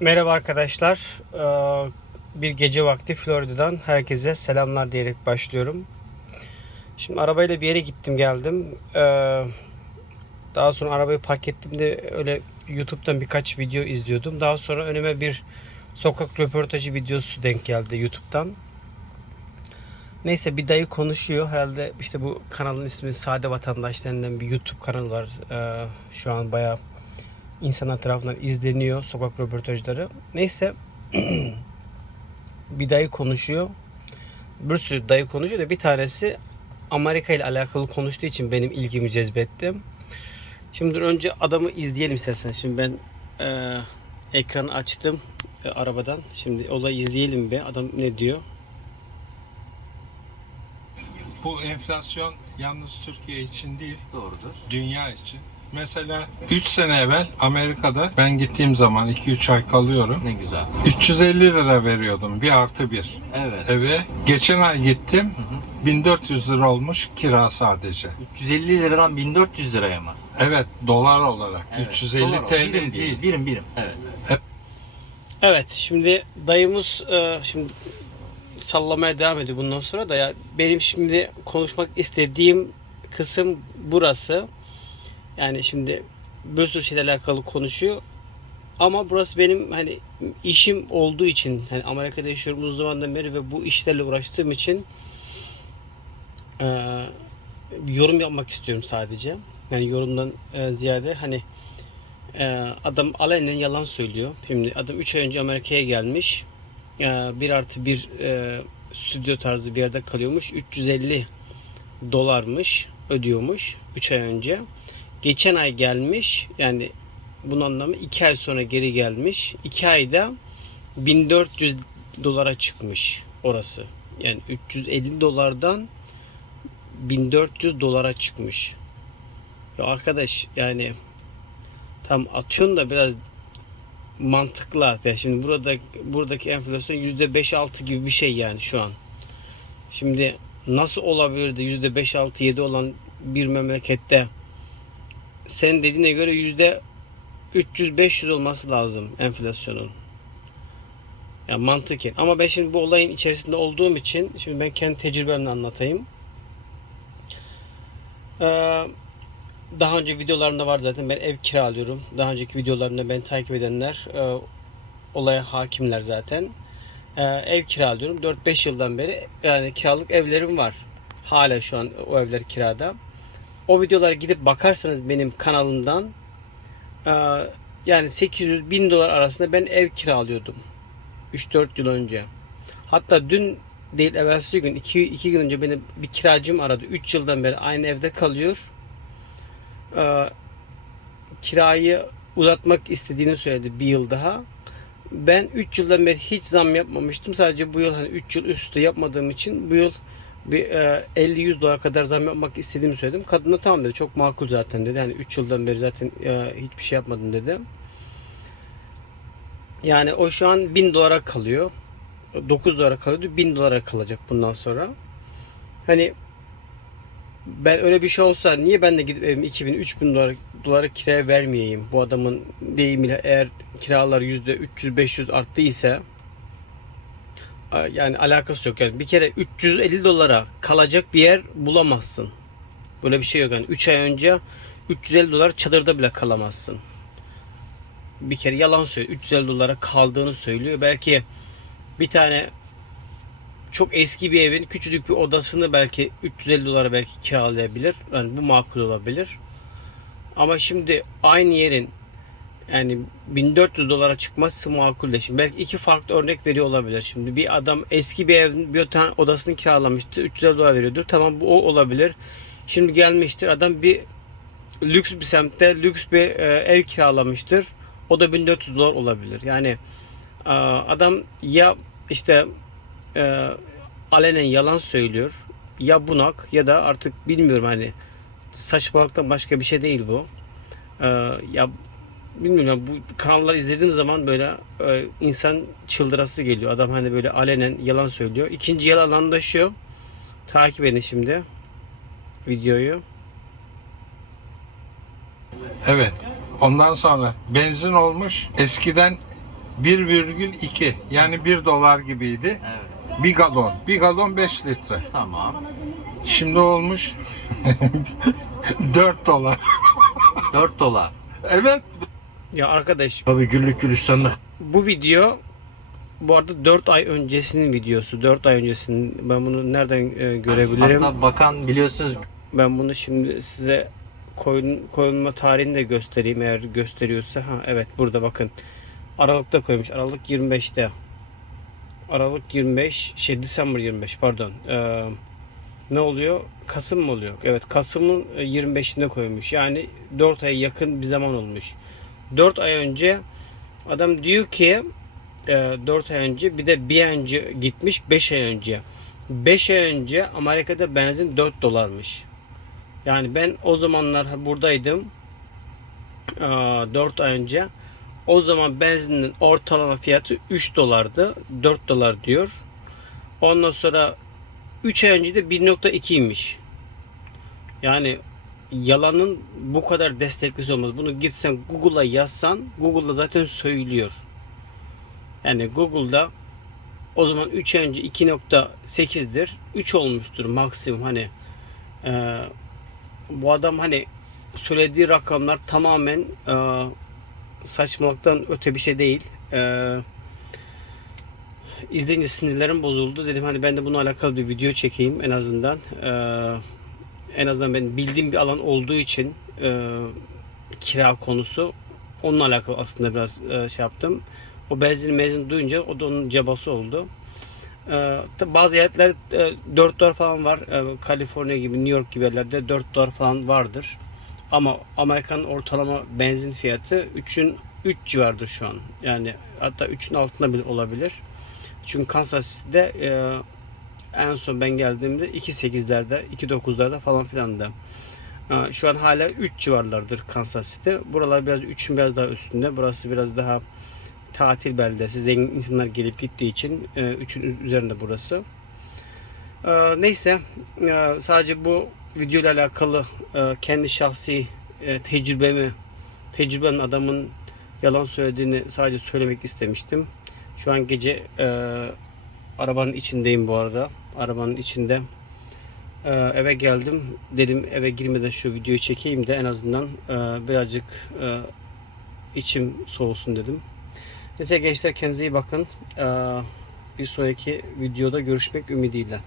Merhaba arkadaşlar. Ee, Bir gece vakti Florida'dan herkese selamlar diyerek başlıyorum. Şimdi arabayla bir yere gittim geldim. Ee, Daha sonra arabayı park ettim de öyle YouTube'dan birkaç video izliyordum. Daha sonra önüme bir sokak röportajı videosu denk geldi YouTube'dan. Neyse bir dayı konuşuyor. Herhalde işte bu kanalın ismi Sade Vatandaş denilen bir YouTube kanalı var. Ee, Şu an bayağı insanlar tarafından izleniyor sokak röportajları. Neyse bir dayı konuşuyor. Bir sürü dayı konuşuyor da bir tanesi Amerika ile alakalı konuştuğu için benim ilgimi cezbetti. Şimdi önce adamı izleyelim istersen. Şimdi ben e, ekranı açtım e, arabadan. Şimdi olayı izleyelim bir. Adam ne diyor? Bu enflasyon yalnız Türkiye için değil, Doğrudur. dünya için. Mesela 3 sene evvel Amerika'da ben gittiğim zaman 2-3 ay kalıyorum. Ne güzel. 350 lira veriyordum bir artı bir Evet. eve. Geçen ay gittim Hı hı. 1400 lira olmuş kira sadece. 350 liradan 1400 liraya mı? Evet dolar olarak Evet. 350 Dolar o. TL birim, değil. Birim, birim birim. Evet. Evet şimdi dayımız e, şimdi sallamaya devam ediyor bundan sonra da ya benim şimdi konuşmak istediğim kısım burası. Yani şimdi bir sürü şeyle alakalı konuşuyor. Ama burası benim hani işim olduğu için hani Amerika'da yaşıyorum uzun zamandan beri ve bu işlerle uğraştığım için e, yorum yapmak istiyorum sadece. Yani yorumdan e, ziyade hani ee, adam alenen yalan söylüyor. Şimdi adam 3 ay önce Amerika'ya gelmiş. Ee, bir artı bir e, stüdyo tarzı bir yerde kalıyormuş. 350 dolarmış ödüyormuş 3 ay önce. Geçen ay gelmiş. Yani bunun anlamı 2 ay sonra geri gelmiş. 2 ayda 1400 dolara çıkmış orası. Yani 350 dolardan 1400 dolara çıkmış. Ya arkadaş yani Tam atıyorsun da biraz mantıklı at. Yani şimdi burada buradaki enflasyon %5-6 gibi bir şey yani şu an. Şimdi nasıl olabilir de %5-6-7 olan bir memlekette sen dediğine göre yüzde 300-500 olması lazım enflasyonun. Yani mantıken. Ama ben şimdi bu olayın içerisinde olduğum için şimdi ben kendi tecrübemle anlatayım. Ee, daha önce videolarımda var zaten ben ev kiralıyorum. Daha önceki videolarımda beni takip edenler e, olaya hakimler zaten. E, ev kiralıyorum. 4-5 yıldan beri yani kiralık evlerim var. Hala şu an o evler kirada. O videolara gidip bakarsanız benim kanalımdan e, yani 800 bin dolar arasında ben ev kiralıyordum. 3-4 yıl önce. Hatta dün değil evvelsi gün 2 2 gün önce benim bir kiracım aradı. 3 yıldan beri aynı evde kalıyor e, kirayı uzatmak istediğini söyledi bir yıl daha. Ben 3 yıldan beri hiç zam yapmamıştım. Sadece bu yıl hani 3 yıl üst üste yapmadığım için bu yıl bir e, 50-100 dolar kadar zam yapmak istediğimi söyledim. Kadın da tamam dedi. Çok makul zaten dedi. Yani 3 yıldan beri zaten e, hiçbir şey yapmadım dedi. Yani o şu an 1000 dolara kalıyor. 9 dolara kalıyordu. 1000 dolara kalacak bundan sonra. Hani ben öyle bir şey olsa niye ben de gidip evimi 2000 3000 dolar dolara kiraya vermeyeyim? Bu adamın deyimiyle eğer kiralar yüzde 300 500 arttıysa yani alakası yok yani bir kere 350 dolara kalacak bir yer bulamazsın. Böyle bir şey yok yani 3 ay önce 350 dolar çadırda bile kalamazsın. Bir kere yalan söylüyor. 350 dolara kaldığını söylüyor. Belki bir tane çok eski bir evin küçücük bir odasını belki 350 dolara belki kiralayabilir. Yani bu makul olabilir. Ama şimdi aynı yerin yani 1400 dolara çıkması makul değil. Şimdi belki iki farklı örnek veriyor olabilir. Şimdi bir adam eski bir evin bir tane odasını kiralamıştı. 350 dolar veriyordur. Tamam bu o olabilir. Şimdi gelmiştir. Adam bir lüks bir semtte lüks bir e, ev kiralamıştır. O da 1400 dolar olabilir. Yani e, adam ya işte e, alenen yalan söylüyor. Ya bunak ya da artık bilmiyorum hani saçmalıktan başka bir şey değil bu. E, ya bilmiyorum bu kanalları izlediğim zaman böyle e, insan çıldırası geliyor. Adam hani böyle alenen yalan söylüyor. İkinci yalan da şu. Takip edin şimdi videoyu. Evet. Ondan sonra benzin olmuş eskiden 1,2 yani 1 dolar gibiydi. Evet. Bir galon. Bir galon 5 litre. Tamam. Şimdi olmuş 4 dolar. 4 dolar. Evet. Ya arkadaş Tabii güllük gülistanlık. bu video bu arada 4 ay öncesinin videosu. 4 ay öncesinin. Ben bunu nereden e, görebilirim? Hatta bakan biliyorsunuz Ben bunu şimdi size koyun, koyulma tarihini de göstereyim eğer gösteriyorsa. Ha evet burada bakın. Aralıkta koymuş. Aralık 25'te. Aralık 25, şey December 25 pardon. Ee, ne oluyor? Kasım mı oluyor? Evet Kasım'ın e, 25'inde koymuş. Yani 4 aya yakın bir zaman olmuş. 4 ay önce adam diyor ki e, 4 ay önce bir de bir önce gitmiş 5 ay önce. 5 ay önce Amerika'da benzin 4 dolarmış. Yani ben o zamanlar buradaydım. 4 ay önce. O zaman benzinin ortalama fiyatı 3 dolardı. 4 dolar diyor. Ondan sonra 3 ay önce de 1.2'ymiş. Yani yalanın bu kadar desteklisi olmaz. Bunu gitsen Google'a yazsan Google'da zaten söylüyor. Yani Google'da o zaman 3 ay önce 2.8'dir. 3 olmuştur maksimum hani e, bu adam hani söylediği rakamlar tamamen e, saçmalıktan öte bir şey değil. E, izleyince sinirlerim bozuldu. Dedim hani ben de bununla alakalı bir video çekeyim en azından. E, en azından ben bildiğim bir alan olduğu için e, kira konusu onunla alakalı aslında biraz e, şey yaptım. O benzin mezun duyunca o da onun cabası oldu. Tabi bazı yerler e, 4 dolar falan var. Ee, Kaliforniya gibi, New York gibi yerlerde 4 dolar falan vardır. Ama Amerikan ortalama benzin fiyatı 3'ün 3 civardır şu an. Yani hatta 3'ün altında bile olabilir. Çünkü Kansas City'de e, en son ben geldiğimde 2.8'lerde, 2.9'larda falan filan da. Ee, Şu an hala 3 civarlardır Kansas City. Buralar biraz 3'ün biraz daha üstünde. Burası biraz daha tatil beldesi. Zengin insanlar gelip gittiği için 3'ün üzerinde burası. Ee, Neyse e, sadece bu video ile alakalı e, kendi şahsi e, tecrübemi tecrübenin adamın yalan söylediğini sadece söylemek istemiştim. Şu an gece e, arabanın içindeyim bu arada. Arabanın içinde e, eve geldim. Dedim eve girmeden şu videoyu çekeyim de en azından e, birazcık e, içim soğusun dedim. Neyse gençler kendinize iyi bakın. Ee, Bir sonraki videoda görüşmek ümidiyle.